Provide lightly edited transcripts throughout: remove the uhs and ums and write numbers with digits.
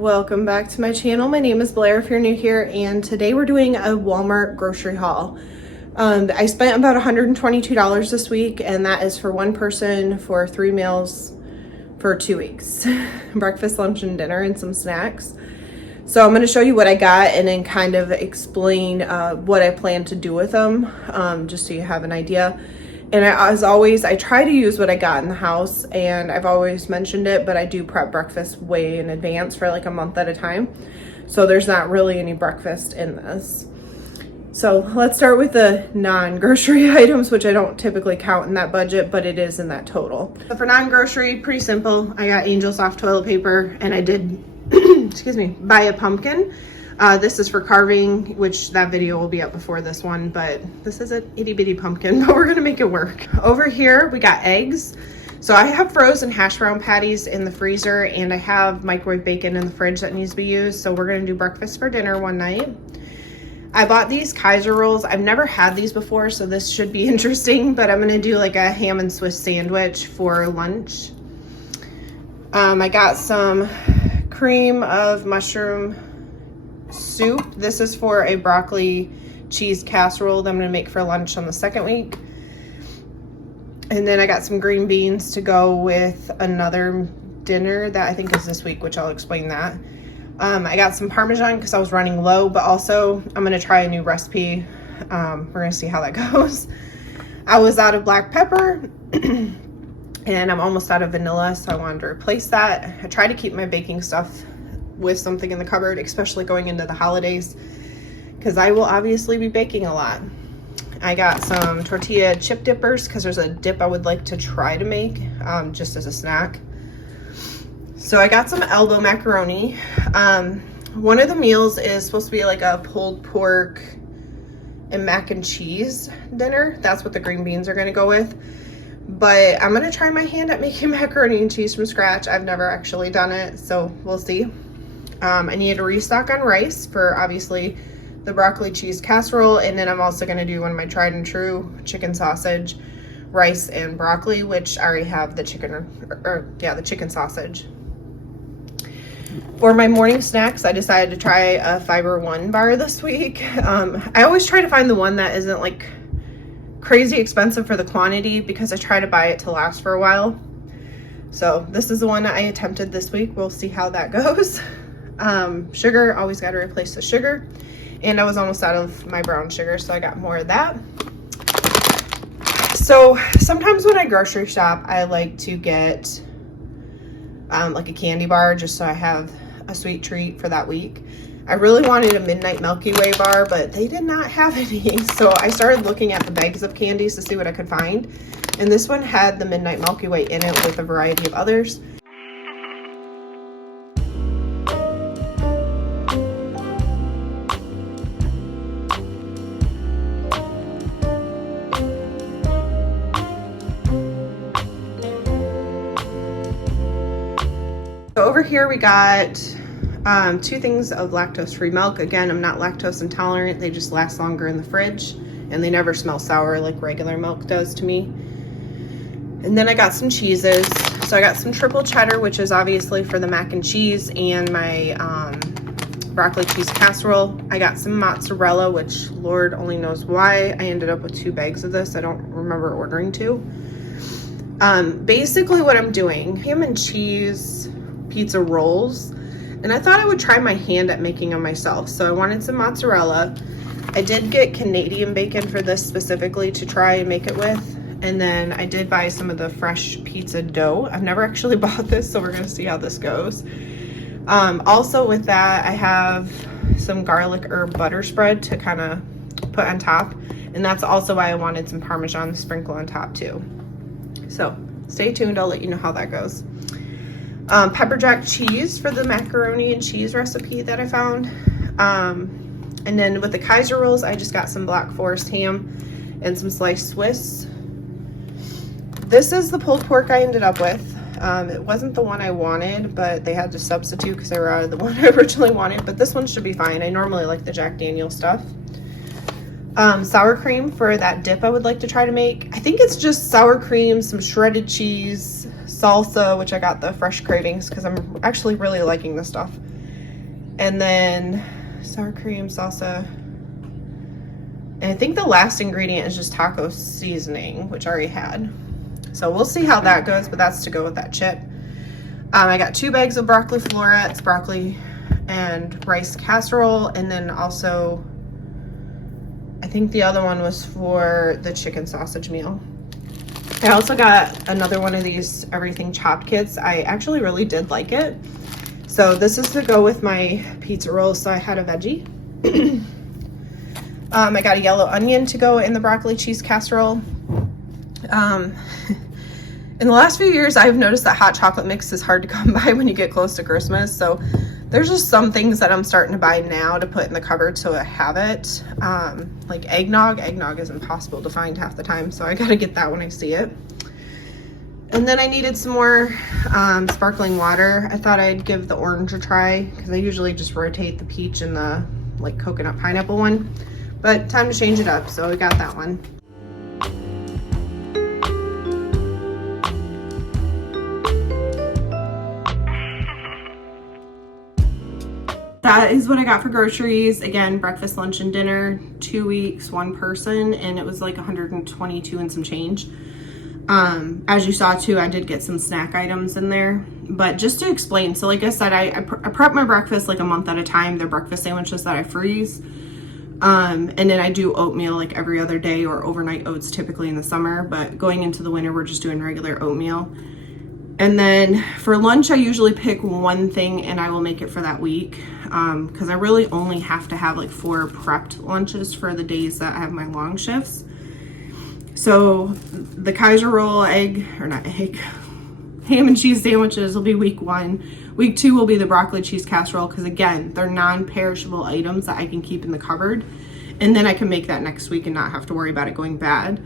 Welcome back to my channel. My name is Blair if you're new here, and today we're doing a Walmart grocery haul. I spent about $122 this week, and that is for one person for 3 meals for 2 weeks. Breakfast, lunch, and dinner, and some snacks. So I'm going to show you what I got and then kind of explain what I plan to do with them, just so you have an idea. And as always, I try to use what I got in the house, and I've always mentioned it, but I do prep breakfast way in advance for like a month at a time. So there's not really any breakfast in this. So let's start with the non-grocery items, which I don't typically count in that budget, but it is in that total. So for non-grocery, pretty simple. I got Angel Soft toilet paper, and I did, excuse me, buy a pumpkin. This is for carving, which that video will be up before this one, but this is an itty bitty pumpkin, but we're gonna make it work. Over here, we got eggs. So I have frozen hash brown patties in the freezer, and I have microwave bacon in the fridge that needs to be used. So we're gonna do breakfast for dinner one night. I bought these Kaiser rolls. I've never had these before, so this should be interesting, but I'm gonna do like a ham and Swiss sandwich for lunch. I got some cream of mushroom soup. This is for a broccoli cheese casserole that I'm going to make for lunch on the second week. And then I got some green beans to go with another dinner that I think is this week, which I'll explain that. I got some Parmesan because I was running low, but also I'm going to try a new recipe. We're going to see how that goes. I was out of black pepper and I'm almost out of vanilla, so I wanted to replace that. I try to keep my baking stuff with something in the cupboard, especially going into the holidays, because I will obviously be baking a lot. I got some tortilla chip dippers because there's a dip I would like to try to make just as a snack. So I got some elbow macaroni. One of the meals is supposed to be like a pulled pork and mac and cheese dinner. That's what the green beans are going to go with. But I'm going to try my hand at making macaroni and cheese from scratch. I've never actually done it, so we'll see. I need to restock on rice for obviously the broccoli cheese casserole, and then I'm also going to do one of my tried and true chicken sausage, rice and broccoli, which I already have the the chicken sausage. For my morning snacks, I decided to try a Fiber One bar this week. I always try to find the one that isn't like crazy expensive for the quantity because I try to buy it to last for a while. So this is the one I attempted this week. We'll see how that goes. Sugar, always got to replace the sugar, and I was almost out of my brown sugar, so I got more of that. So sometimes when I grocery shop, I like to get like a candy bar just so I have a sweet treat for that week. I really wanted a Midnight Milky Way bar, but they did not have any, so I started looking at the bags of candies to see what I could find, and this one had the Midnight Milky Way in it with a variety of others. So over here we got 2 things of lactose-free milk. Again, I'm not lactose intolerant. They just last longer in the fridge, and they never smell sour like regular milk does to me. And then I got some cheeses. So I got some triple cheddar, which is obviously for the mac and cheese and my broccoli cheese casserole. I got some mozzarella, which Lord only knows why I ended up with 2 bags of this. I don't remember ordering 2. Basically what I'm doing, ham and cheese pizza rolls, and I thought I would try my hand at making them myself. So I wanted some mozzarella. I did get Canadian bacon for this specifically to try and make it with, and then I did buy some of the fresh pizza dough. I've never actually bought this, so we're gonna see how this goes. Also with that, I have some garlic herb butter spread to kind of put on top, and that's also why I wanted some Parmesan to sprinkle on top too. So stay tuned, I'll let you know how that goes. Pepper jack cheese for the macaroni and cheese recipe that I found. And then with the Kaiser rolls, I just got some Black Forest ham and some sliced Swiss. This is the pulled pork I ended up with. It wasn't the one I wanted, but they had to substitute because they were out of the one I originally wanted, but this one should be fine. I normally like the Jack Daniel's stuff. Sour cream for that dip I would like to try to make. I think it's just sour cream, some shredded cheese, salsa, which I got the Fresh Cravings because I'm actually really liking this stuff, and then sour cream, salsa. And I think the last ingredient is just taco seasoning, which I already had. So we'll see how that goes, but that's to go with that chip. I got 2 bags of broccoli florets, broccoli and rice casserole, and then also, I think the other one was for the chicken sausage meal. I also got another one of these everything chopped kits. I actually really did like it. So this is to go with my pizza rolls, so I had a veggie. I got a yellow onion to go in the broccoli cheese casserole. In the last few years, I've noticed that hot chocolate mix is hard to come by when you get close to Christmas. So there's just some things that I'm starting to buy now to put in the cupboard so I have it. Like eggnog. Eggnog is impossible to find half the time, so I gotta get that when I see it. And then I needed some more sparkling water. I thought I'd give the orange a try because I usually just rotate the peach and the like coconut pineapple one. But time to change it up, so we got that one. That is what I got for groceries. Again, breakfast, lunch, and dinner, 2 weeks, 1 person, and it was like 122 and some change. As you saw too, I did get some snack items in there. But just to explain, so like I said, I prep my breakfast like a month at a time. They're breakfast sandwiches that I freeze. And then I do oatmeal like every other day, or overnight oats typically in the summer. But going into the winter, we're just doing regular oatmeal. And then for lunch, I usually pick one thing and I will make it for that week. Because I really only have to have like 4 prepped lunches for the days that I have my long shifts. So the Kaiser roll ham and cheese sandwiches will be week 1. Week 2 will be the broccoli cheese casserole, because again, they're non-perishable items that I can keep in the cupboard. And then I can make that next week and not have to worry about it going bad.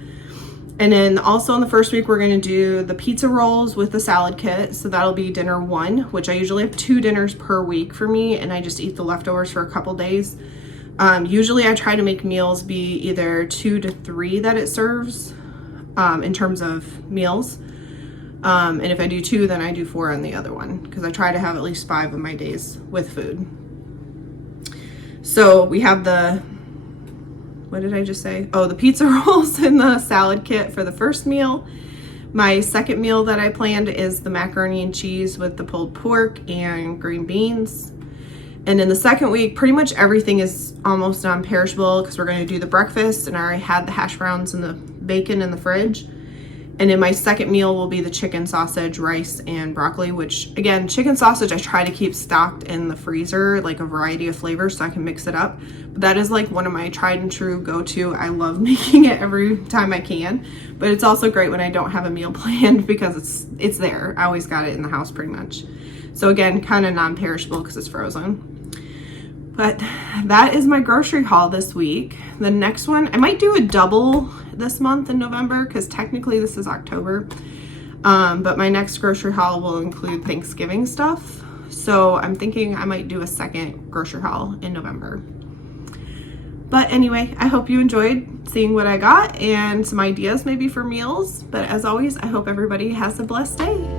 And then also in the first week, we're gonna do the pizza rolls with the salad kit. So that'll be dinner 1, which I usually have 2 dinners per week for me, and I just eat the leftovers for a couple days. Usually I try to make meals be either 2 to 3 that it serves in terms of meals. And if I do 2, then I do 4 on the other one, because I try to have at least 5 of my days with food. So we have the, what did I just say? Oh, the pizza rolls and the salad kit for the first meal. My second meal that I planned is the macaroni and cheese with the pulled pork and green beans. And in the second week, pretty much everything is almost non-perishable, because we're going to do the breakfast, and I already had the hash browns and the bacon in the fridge. And in my second meal will be the chicken sausage, rice, and broccoli, which again, chicken sausage I try to keep stocked in the freezer, like a variety of flavors so I can mix it up. But that is like one of my tried and true go-to. I love making it every time I can. But it's also great when I don't have a meal planned, because it's there. I always got it in the house pretty much. So again, kind of non-perishable because it's frozen. But that is my grocery haul this week. The next one, I might do a double this month in November, because technically this is October. But my next grocery haul will include Thanksgiving stuff. So I'm thinking I might do a second grocery haul in November. But anyway, I hope you enjoyed seeing what I got and some ideas maybe for meals. But as always, I hope everybody has a blessed day.